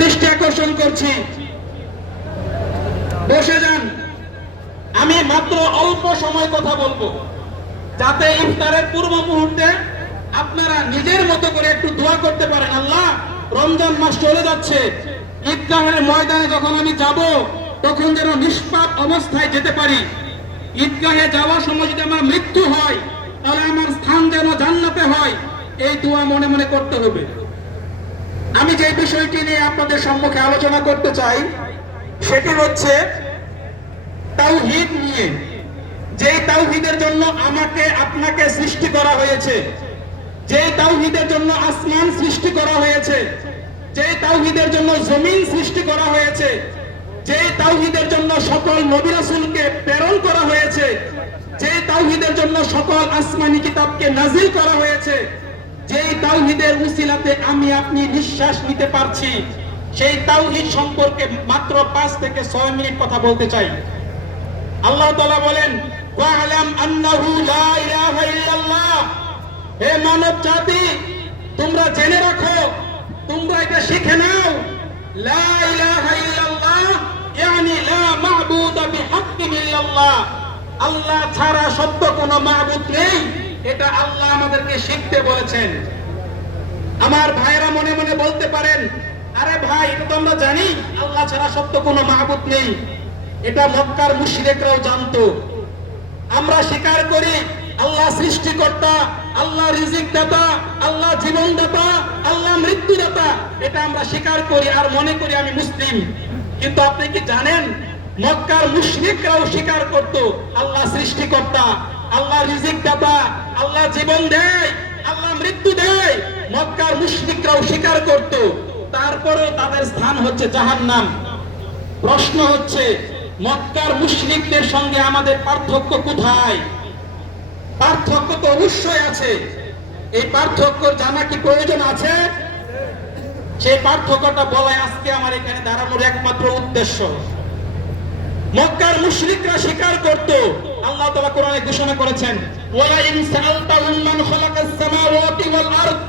দৃষ্টি আকর্ষণ করছি, বসে যান। আমি মাত্র অল্প সময় কথা বলবো, যাতে ইফতারের পূর্ব মুহূর্তে আপনারা নিজের মতো করে একটু দোয়া করতে পারেন। আল্লাহ, রমজান মাস চলে যাচ্ছে, ঈদগাহের ময়দানে যখন আমি যাব তখন যেন নিষ্পাপ অবস্থায় যেতে পারি। ঈদগাহে যাওয়ার সময় যদি আমার মৃত্যু হয়, তাহলে আমার স্থান যেন জান্নাতে হয়। এই দোয়া মনে মনে করতে হবে। আমি যে বিষয়টি নিয়ে আপনাদের সম্মুখে আলোচনা করতে চাই, সেটি হচ্ছে তাওহীদ নিয়ে। যে তাওহীদের জন্য আমাকে আপনাকে সৃষ্টি করা হয়েছে, যে তাওহীদের জন্য আসমান সৃষ্টি করা হয়েছে, যে তাওহীদের জন্য জমিন সৃষ্টি করা হয়েছে, যে তাওহীদের জন্য সকল নবী রাসূলকে প্রেরণ করা হয়েছে, যে তাওহীদের জন্য সকল আসমানি কিতাবকে নাজিল করা হয়েছে, যে তাওহীদের উসিলাতে আমি আপনি নিঃশ্বাস নিতে পারছি, সেই তাওহীদ সম্পর্কে মাত্র 5 থেকে 6 মিনিট কথা বলতে চাই। আল্লাহ তাআলা বলেন, ওয়া'লাম আন্নাহু লা ইলাহা ইল্লাল্লাহ। হে মানব জাতি, তোমরা জেনে রাখো, তোমরা এটা শিখে নাও, লা ইলাহা ইল্লাল্লাহ ইয়ানি লা মা'বুদা বিহাক্কিন ইল্লাল্লাহ। আল্লাহ ছাড়া সত্য কোনো মাবুদ নেই, এটা আল্লাহ আমাদেরকে শিখতে বলেছেন। আমার ভাইরা মনে মনে বলতে পারেন, আরে ভাই, এটা তো আমরা জানি আল্লাহ ছাড়া সত্য কোনো মাবুদ নেই। এটা মক্কার মুশরিকরাও জানতো। আমরা স্বীকার করি আল্লাহ সৃষ্টিকর্তা, আল্লাহ রিজিক দাতা, আল্লাহ জীবন দাতা, আল্লাহ মৃত্যু দাতা, এটা আমরা স্বীকার করি আর মনে করি আমি মুসলিম। কিন্তু আপনি কি জানেন, মক্কার মুশরিকরাও স্বীকার করত আল্লাহ সৃষ্টিকর্তা, আল্লাহ রিজিক দাতা, আল্লাহ জীবন দেয়, আল্লাহ মৃত্যু দেয়। মক্কার মুশরিকরাও স্বীকার করত, তারপরেও তাদের স্থান হচ্ছে জাহান্নাম। প্রশ্ন হচ্ছে, মক্কার মুশরিকদের সঙ্গে আমাদের পার্থক্য কোথায়? পার্থক্য তো অবশ্যই আছে। এই পার্থক্য জানা কি প্রয়োজন আছে? সেই পার্থক্যটা বলাই আজকে আমার এখানে দাঁড়ানোর একমাত্র উদ্দেশ্য। মক্কার মুশরিকরা স্বীকার করত, আল্লাহ তাআলা কোরআনে ঘোষণা করেছেন, ওয়ালা ইন সাআলতাহুম মান খালাকাস সামাওয়াতি ওয়াল আরদ।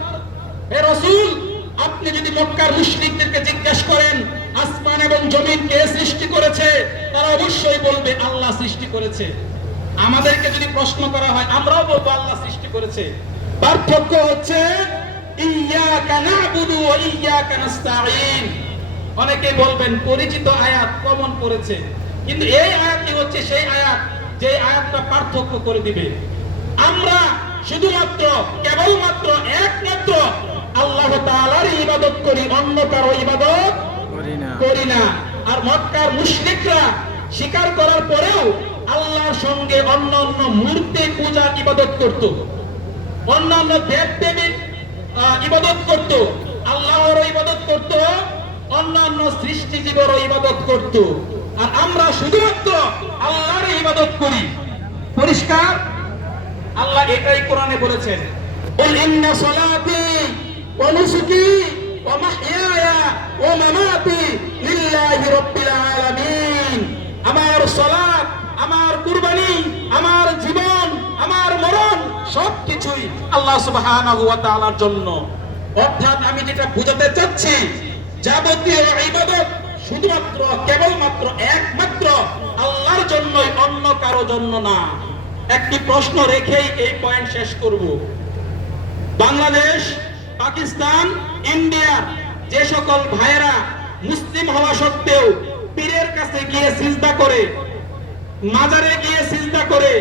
হে রাসূল, আপনি যদি মক্কার মুশরিকদেরকে জিজ্ঞাসা করেন আসমান এবং জমিন কে সৃষ্টি করেছে, তারা অবশ্যই বলবে আল্লাহ সৃষ্টি করেছে। আমাদেরকে যদি প্রশ্ন করা হয়, আমরাও বলবো আল্লাহ সৃষ্টি করেছে। পার্থক্য হচ্ছে ইয়্যাকা না'বুদু ওয়া ইয়্যাকা নাস্তাঈন। অনেকে বলবেন পরিচিত আয়াত, কমন পড়েছে, কিন্তু এই আয়াতটি হচ্ছে সেই আয়াত যে আয়াতটা পার্থক্য করে দিবে। আমরা শুধুমাত্র কেবলমাত্র একমাত্র আল্লাহ তাআলার ইবাদত করি, অন্য কারো ইবাদত করি না। আর মক্কার মুশরিকরা স্বীকার করার পরেও আল্লাহর সঙ্গে অন্যান্য মূর্তি পূজার ইবাদত করত, অন্যান্য দেব-দেবীর ইবাদত করত, আল্লাহরও ইবাদত করত, অন্যান্য সৃষ্টিজীবেরও ইবাদত করত। আর আমরা শুধুমাত্র আল্লাহর ইবাদত করি। পরিষ্কার? আল্লাহ এটাই কোরআনে বলেছেন, কুল ইন্না সালাতি ওয়া নুসুকি ওয়া মাহইয়ায়া ওয়া মামাতি লিল্লাহি রাব্বিল আলামিন। আমার সালাত, আমার কুরবানি, আমার জীবন, আমার মরণ সবকিছুই আল্লাহ সুবহানাহু ওয়া তাআলার জন্য। অর্থাৎ আমি যেটা বুঝাতে চাচ্ছি, যাবতীয় ইবাদত শুধুমাত্র কেবলমাত্র একমাত্র আল্লাহর জন্যই, অন্য কারো জন্য না। একটি প্রশ্ন রেখেই এই পয়েন্ট শেষ করব। বাংলাদেশ, পাকিস্তান, ইন্ডিয়া যে সকল ভাইয়েরা মুসলিম হওয়া সত্ত্বেও পীরের কাছে গিয়ে সিজদা করে, মাজারে গিয়ে সিজদা করে,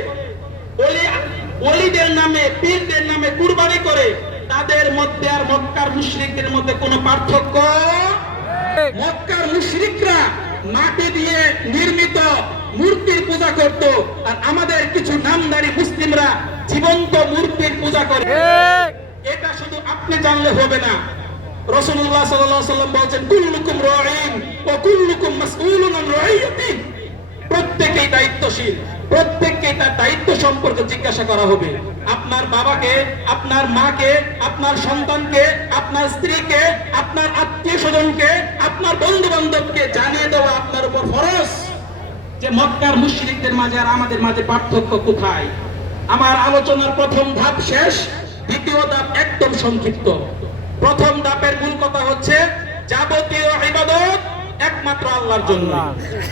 ওলিদের নামে, পীরদের নামে কুরবানি করে, তাদের মধ্যে আর মক্কার মুশরিকদের মধ্যে কোনো পার্থক্য? মক্কার মুশরিকরা মাটি দিয়ে নির্মিত মূর্তির পূজা করত, আর আমাদের কিছু নামধারী মুসলিমরা জীবন্ত মূর্তির পূজা করে। এটা শুধু আপনি জানলে হবে না। রাসূলুল্লাহ সাল্লাল্লাহু আলাইহি ওয়াসাল্লাম বলেছেন, কুল্লুকুম রাঈন ওয়া কুল্লুকুম মাসউলুন আন রাঈয়াতিহি। প্রত্যেকেই দায়িত্বশীল, প্রত্যেককে তার দায়িত্ব সম্পর্কে জিজ্ঞাসা করা হবে। আপনার বাবাকে, আপনার মাকে, আপনার সন্তানকে, আপনার স্ত্রীকে, আপনার আত্মীয় স্বজনকে, আপনার বন্ধু বান্ধবকে জানিয়ে দেওয়া আপনার উপর ফরজ যে মক্কার মুশরিকদের মাঝে আর আমাদের মাঝে পার্থক্য কোথায়। আমার আলোচনার প্রথম ধাপ শেষ, দ্বিতীয় ধাপ একদম সংক্ষিপ্ত। প্রথম ধাপের মূল কথা হচ্ছে যাবতীয় ইবাদত একমাত্র আল্লাহর জন্য।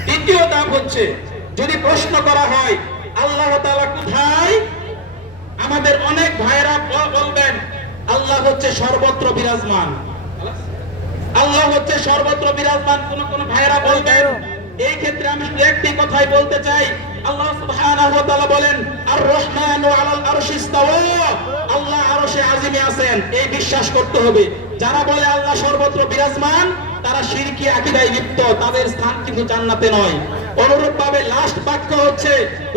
দ্বিতীয় ধাপ হচ্ছে, যদি প্রশ্ন করা হয় আল্লাহ তাআলা কোথায়, আমাদের অনেক ভাইরা বলবেন আল্লাহ হচ্ছে সর্বত্র বিরাজমান। আল্লাহ হচ্ছে সর্বত্র বিরাজমান। কোন ভাইরা বলবেন। এই ক্ষেত্রে আমি শুধু একটি কথাই বলতে চাই, আল্লাহ সুবহানাহু ওয়া তাআলা বলেন আর রহমানু আলাল আরশি ইস্তাওয়া, আল্লাহ আরশে আজিমে আছেন, এই বিশ্বাস করতে হবে। যারা বলে আল্লাহ সর্বত্র বিরাজমান তারা শিরকি আকীদায় লিপ্ত, তাদের স্থান কিন্তু জান্নাতে নয়। অনুরূপভাবে লাস্ট বাক্য হচ্ছে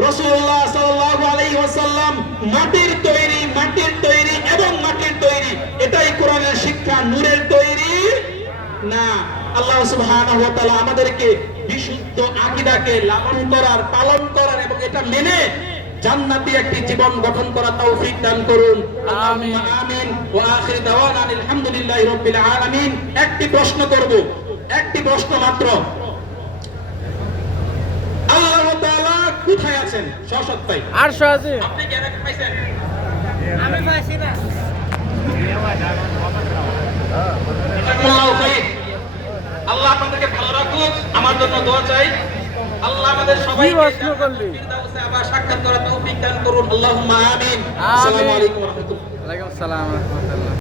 রাসূলুল্লাহ সাল্লাল্লাহু আলাইহি ওয়াসাল্লাম মাটির তৈরি এবং মাটির তৈরি, এটাই কোরআনের শিক্ষা, নূরের তৈরি না। আল্লাহ সুবহানাহু ওয়া তাআলা আমাদেরকে বিশুদ্ধ আকীদাকে লালন করার, পালন করার এবং এটা মেনে জান্নাতি একটি জীবন গঠন করার তৌফিক দান করুন। আমিন আমিন। ওয়া আখির দাওয়ানা আলহামদুলিল্লাহি রাব্বিল আলামিন। একটি প্রশ্ন করব, একটি প্রশ্ন মাত্র। আল্লাহ তাআলা কোথায় আছেন? সশত ভাই আরশে আছে। আপনি কি এর পাইছেন? আমি পাইছি না। আল্লাহ আপনাদেরকে ভালো রাখুক, আমার জন্য দোয়া চাই। আল্লাহ আমাদের সবাইকে ফিরদাউসে আবার সাক্ষাৎ করার তৌফিক দান করুন। আল্লাহুম্মা আমিন। আসসালামু আলাইকুম ওয়া রাহমাতুল্লাহ। ওয়ালাইকুম আসসালাম ওয়া রাহমাতুল্লাহ।